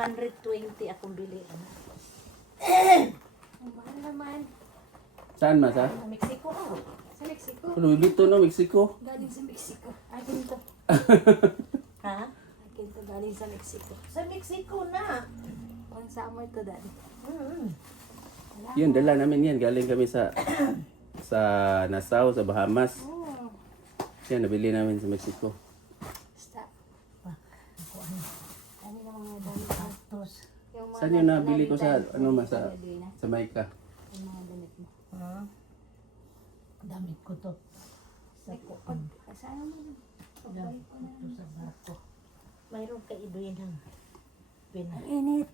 120 akong bili. Ang mahal naman. Saan ma sa? Sa Mexico, oh. Sa Mexico. Louis Vuitton no, Mexico. Galing sa Mexico. Akin to. Ha? Akin to galing sa Mexico. Sa Mexico na. Pang summer to daddy. Yun, dala namin yan. Galing kami sa Nassau, sa Bahamas. Oh. Yan, nabili namin sa Mexico. Basta. Wah, ako ano. Ano na mga damit. Tapos, Yung mga Saan yun nabili ko sa, damit- ano ma, sa Edwina, Jamaica? yung mga damit mo. damit ko to. Sa kuan. Kasama mo yun. Damit ko to sa barko. Mayroon ka iduin ng pinay. Init.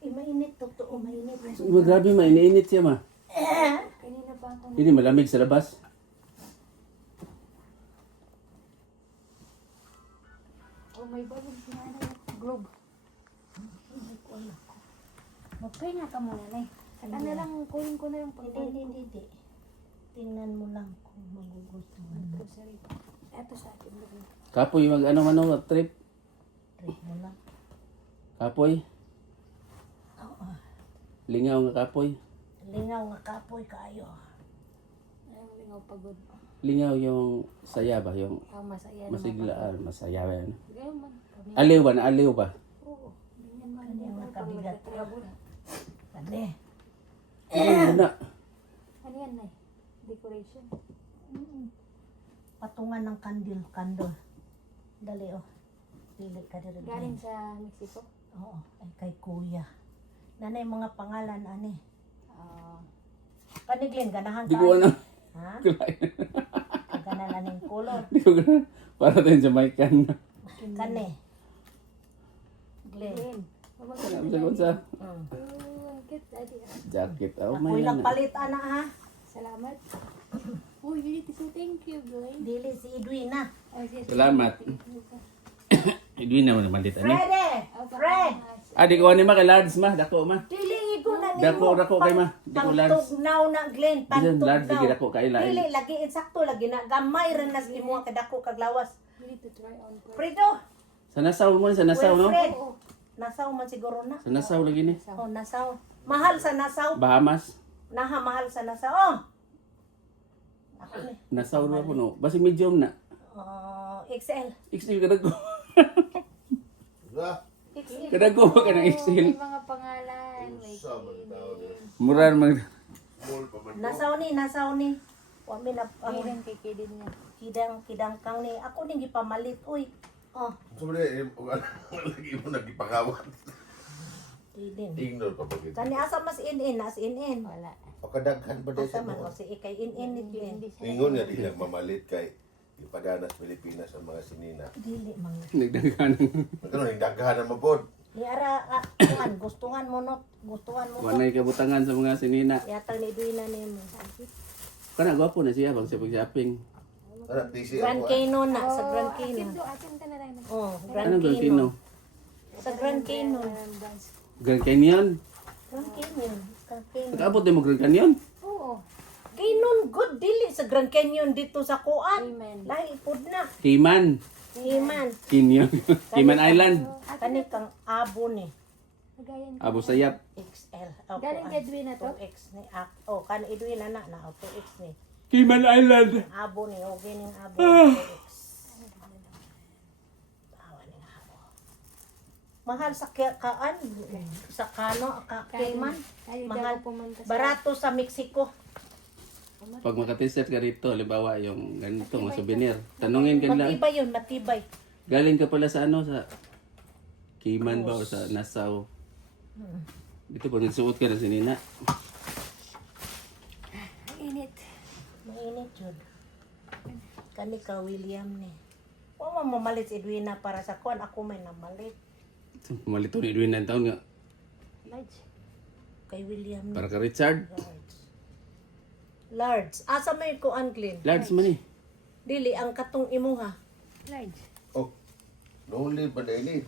Mainit, totoo, mainit. Grabe ma, iniinit siya ma. Kanina pa ako Hindi malamig sa labas. Oh, may balon si nanay. Globe. Magpahinga ka muna, Nay. Ano lang, kunin ko na yung pagkain. Hindi. Tingnan mo lang kung magugustuhan mo. Ito sa akin. Kapoy mag ano trip. Trip mo lang. Kapoy. Oo. Lingaw nga kapoy. Lingaw nga kapoy kayo. Ayun, lingaw pagod. Lingaw yung saya ba? Yung Masaya naman. masiglaan, masaya ba yan? Ganyan man. Kami. Aliw ba? Naaliw ba? Oo. Ganyan man. Ganyan man kabigat. Kani. Ano na? Ano yan, Nay? Decoration. Patungan ng kandil. Dali oh. Pili ka rin. Galing sa Mexico. Oo. Ay kay kuya. Nanay mga pangalan ani. Kaniglin ganahan Di ko ano. Ha? Ganahan aning color. Di ko ganun. Para tayong Jamaican na. Kani. Glen. Glenn. Alam sa kung sa Mm. Oh, ang cute, Daddy. jacket. Oh, Ako may ilang yan. palit ana ha. Salamat. Oh, you need to say thank you, Glenn. Dili si Edwina. Oh, yes. Salamat. Idwin naman naman dito. Ano? Fred! Fred! Ah, di ko ano ma, kay Lards ma. Dako ma. Dili ko na Dako kay ma. Di ko Lards. Pantugnaw na Glen. Diyan Lards, di Pantugnaw. dako kay lain. Dili lagi insakto lagi na gamay rin nas imo kadako kag lawas. You need to try on first. Fredo. Sa Nassau mo, sa Nassau no? Wilfred. Oo. Nasaw man siguro na. Sa Nassau lagi ni. Oh, Nasaw. Mahal sa Nasaw. Bahamas. Naha mahal sa Nasaw. Oh. Ako ni. Nassau na po no. Basi medium na. XL. XL kadag ko. XL. Kadag ko ba ka ng XL? May mga pangalan. May Mura mag... Nasaw ni. Wa mi na Kailan kay Kidin niya. kidang kang ni. Ako ning gipamalit oy. Oh, Sebenarnya lagi mo nagipakawat. tidin. Ignore pa pag ito. Kani asa mas in nas in. Wala. O kadaghan pa din Asa sa man o mga. si ikay in ni din. Ingon nga di nagmamalit kay ipadanas Pilipinas ang mga sinina. Dili man. Nagdagan. Nagkaroon, yung daghan na mabod. Ni ara kuan gustuhan mo no. Gustuhan mo. ko. Wanay kabutangan sa mga sinina. Yatang ni Duina nimo. Kana gwapo na siya bang sa pag-shopping. Ano, tisi Grand ako. Canyon na sa Grand Akin Canyon. to, akin ka na lang. Oh, Ano Grand Grand Canyon. Canyon? Sa Grand Canyon. Grand Canyon? Grand Canyon. Grand Canyon. Nakaabot din mo Grand Canyon? Oo. Canyon good dili sa Grand Canyon dito sa Kuan. Amen. Lahi pud na. Cayman. Himan. Canyon. Cayman Island. Kani kang abo ni Nagayan ka. Abu Sayyaf. XL. Oh, Galing kay Edwina to? 2X ni oh kan Edwin na 2X ni. Cayman Island. Abo ni okay ning abo 2X. Tawa ni abo. Mahal sa kaan sa kano ka Cayman. Kahit Mahal. ako pumunta sa... Barato sa Mexico. Pag makatisset ka rito, halimbawa yung ganito, mga souvenir. Tanungin ka lang, Matibay yun, matibay. galing ka pala sa ano, sa Cayman ba o sa Nassau? Dito po, nagsuot ka na si Nina. Ang init. Mainit yun. Kani ka William ni. Wa mo mamalit si Edwina para sa kuan ako may namalit Malito ni Edwin ng taon nga. Large. kay William ni. Para ka Richard. Large. Asa may kuan clean? Large man eh. Dili ang katong imuha. Large. Oh, lonely pa na ini.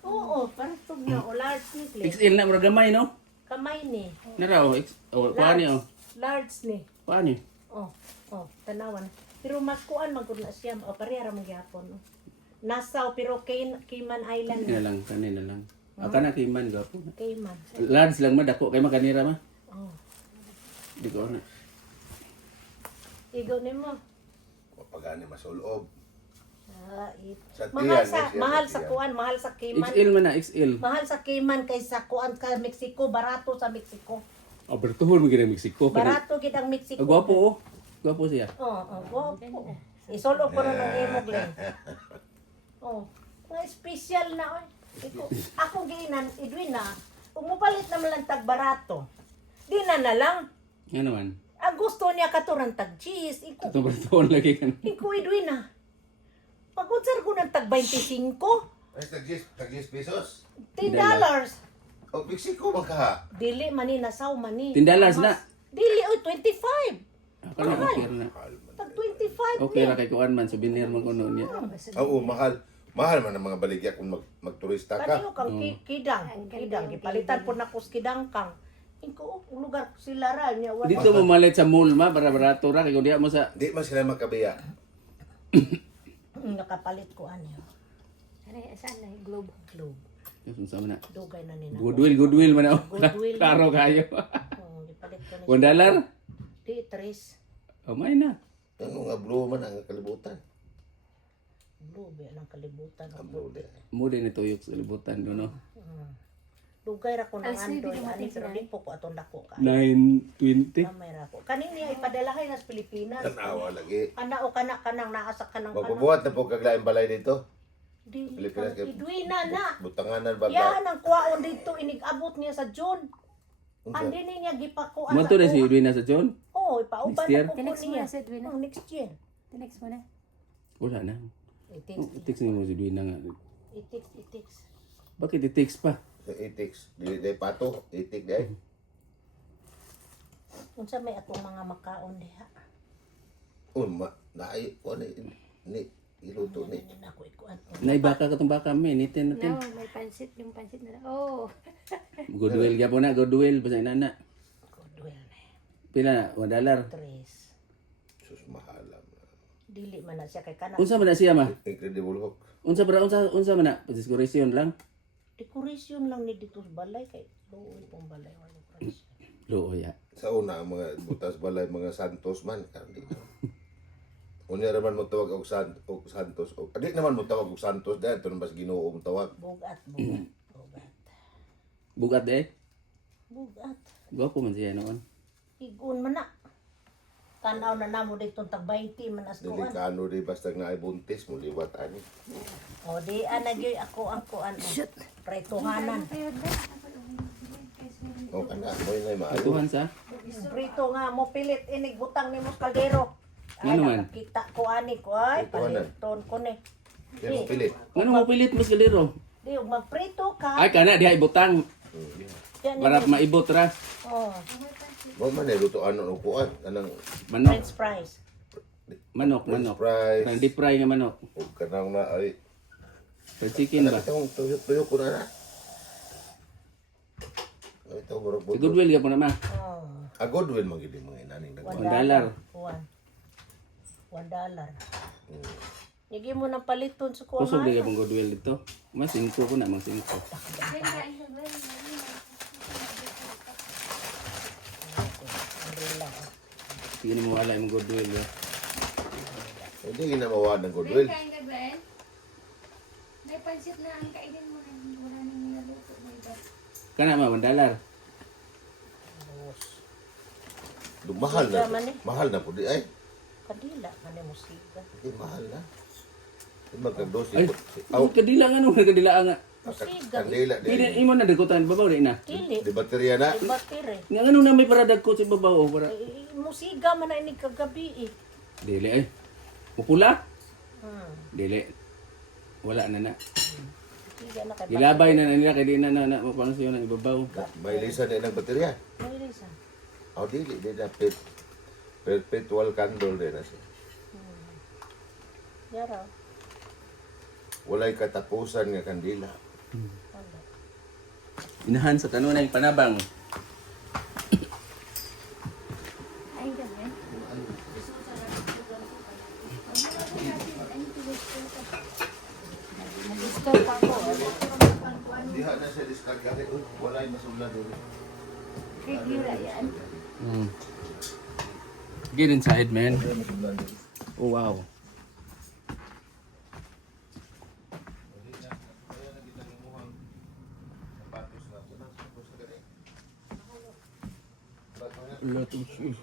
Oo, parang tug na o large ni clean. XL na, mura gamay no? Kamay ni. Nara o, paani o? Large ni. Paani? Oh, tanawan. Pero mas kuan magud na siya o parehara mo gyapon. No? Nassau pero Cayman Island. Kanina lang, kanina lang. Kana Kiman gapo. Kay man. Large lang madako kay makanira ma. Oh. Di ko na. Igo nimo. Mapagani masulob. Sa Mahal tiyan, sa siya, mahal sa sa tiyan. kuan, mahal sa Kiman. XL man na XL. Mahal sa Kiman kaysa kuan ka Mexico, barato sa Mexico. Abertuhon mo gina Mexico. Barato gid ang Mexico. Gwapo oh. Gwapo siya. Oo, gwapo. Isolo ko na ng imog lang. Oh, nga special na oy. Ako ginan Edwina, umupalit naman lang tag barato. Di na lang. Nga naman. Ang gusto niya katurang tag cheese. Ito bertuhon lagi kan. Iko Edwina. Pag-unsar ko ng tag 25, Ay, tag-10 pesos. $10. O, Mexico man ka. Dili mani nasaw mani. $10 na. Dili oy 25. Kana okay na. Mahal man. Tag 25 Okay niya. ra kay kuan man souvenir man kuno niya. Oo, mahal. Mahal man ang mga baligya kung magturista ka. Kanino kang kidang gipalitan po na kus kidang kang. Iko lugar sila ra niya wala. Dito mo malit sa mall ma para barato ra kay kun diha mo sa Di man sila makabiya. Nakapalit ko ano. Saan na? Globe. Globe. Yung sa mana. Dugay na nina. Goodwill man ako. Goodwill. Klaro kayo. Oh, gipalit ko $1? na. Di tres. Oh, may na. Ano nga blue man ang kalibutan. Globe lang kalibutan. Ang blue din. Mo din ituyok sa libutan do no. Dugay ra ko ng Alas 9 andoy di ani matig pero na. di po ko atong dako ka. 9:20. Kamay ra ko. Kaning niya ipadalahay nas Pilipinas. Tanawa lagi. Kana o kana kanang naa sa kanang Magpabuhat na po kaglaing balay dito. Dili Pilipinas ka. kay- Idwina na. Butanganan ba Yan ang kuwaon dito inig-abot niya sa June. Unsa? Andi niya gipakuan. Mo to na si Edwina sa John. Oh, ipauban Next year? na ko Tinext mo niya. na si Edwina. Oh, next year. Tinext mo na. Wala na. It-text. Text ni mo si Edwina nga. It-text. Bakit i-text pa? Sa itiks, di pato, itik di ay. Unsa may atong mga makaon diha. Naay ko ni iluto ni. Hindi na ako ikuan. Naibaka ka tong baka may nitin natin. No, may pansit. Yung pansit na. Oh. Goodwill gyapon na, goodwill basta inana. Goodwill na. Pila na? $1. Tres. Sus mahalam. Dili man na siya kay kana. Unsa man na siya ma? Incredible Hulk. Unsa man na? Discoration lang. Decoration lang ni dito sa balay kay luoy pong balay wala decoration. Loo ya. Sa una ang mga butas balay mga santos man kandi. Unya raman mo tawag og santos. Adi naman mo tawag og santos dahil ito mas Ginoo mo tawag. Bugat. Bugat de. Bugat. Gwapo man siya noon. Igun man na. Tanaw na namo dito tag 20 man as kuan. Delikano di basta naay buntis mo liwat ani. O di ana gyud ako ang kuan. Pretuhanan. O kana mo inay maayo. Tuhan sa. Prito nga mo pilit inig butang nimo sa kaldero. Ay Ano man? nakakita ko ani ko ay Prituhanan. paliton ko ni. Yan mo pilit. Ngano mo pilit mas kaliro? Di ug magprito ka. Ay kana diha ibutang Yan para ni. maibot ra. Oh, Mo man ay luto ano upuan kanang Manok, French fries. manok. fries. Nang deep fry nga manok. O kanang na ay Fried chicken ba? Itong tuyo ko na na. Ito murag Si buto. Goodwill gyapon na ma. Oh. A Godwin magidi mga inaning nag. $1. $1. Igi mo nang paliton sa kuha. Kusog di gyapon Goodwill dito. Mas 5 ko na, mang 5. Sige ni mo wala yung Goodwill. Ya. Hindi ginamawa ng Godwin. Kain ka, Ben? May pansit na ang kainin mo na. Wala nang nilaluto na iba. Kana ma $1. Mahal Siga na. man eh. Mahal na po di ay. Kadila man ni musiga. Di mahal na. Di magkadosi Ay, po. oh, kadila nga no, kadila nga. Musiga. Kandila Pili di. imo na dagutan babaw di na. Dili. Di baterya na. Di batire. Nga ano na may para dagko si babaw para. Musiga man na ini kagabi eh. Dili ay. Upula? Hmm. Dili. Wala na na. Musiga na kay Gilabay na nila kay di na mapangsyon ang ibabaw. May lisan na ng baterya. May reason. O dili di na perpetual candle din na siya. Yara. Walay katapusan nga kandila. Wala. Inahan sa kanunay panabang. Ay, ganyan. Gusto pa ko. Diha na siya Tagari, wala yung masulan doon. Figure yan. Get inside, man. Wala yung masulan doon. Oh, wow. A lot of shoes.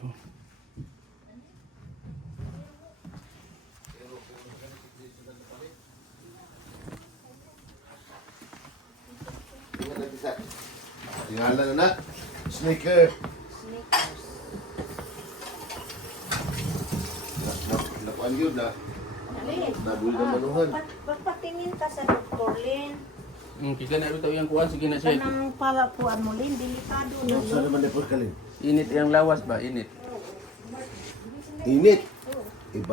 Tingala na. Sneaker. Sneakers. Nakuan yun na. Alin? Nabuli ng manuhan. Pagpatingin ka sa Dr. Lin. Kita na ito yung kuha. Sige na siya. Kanang palapuan mo, Lin. Delikado na. Saan naman na po kalin? Init yung lawas ba? Init. Init.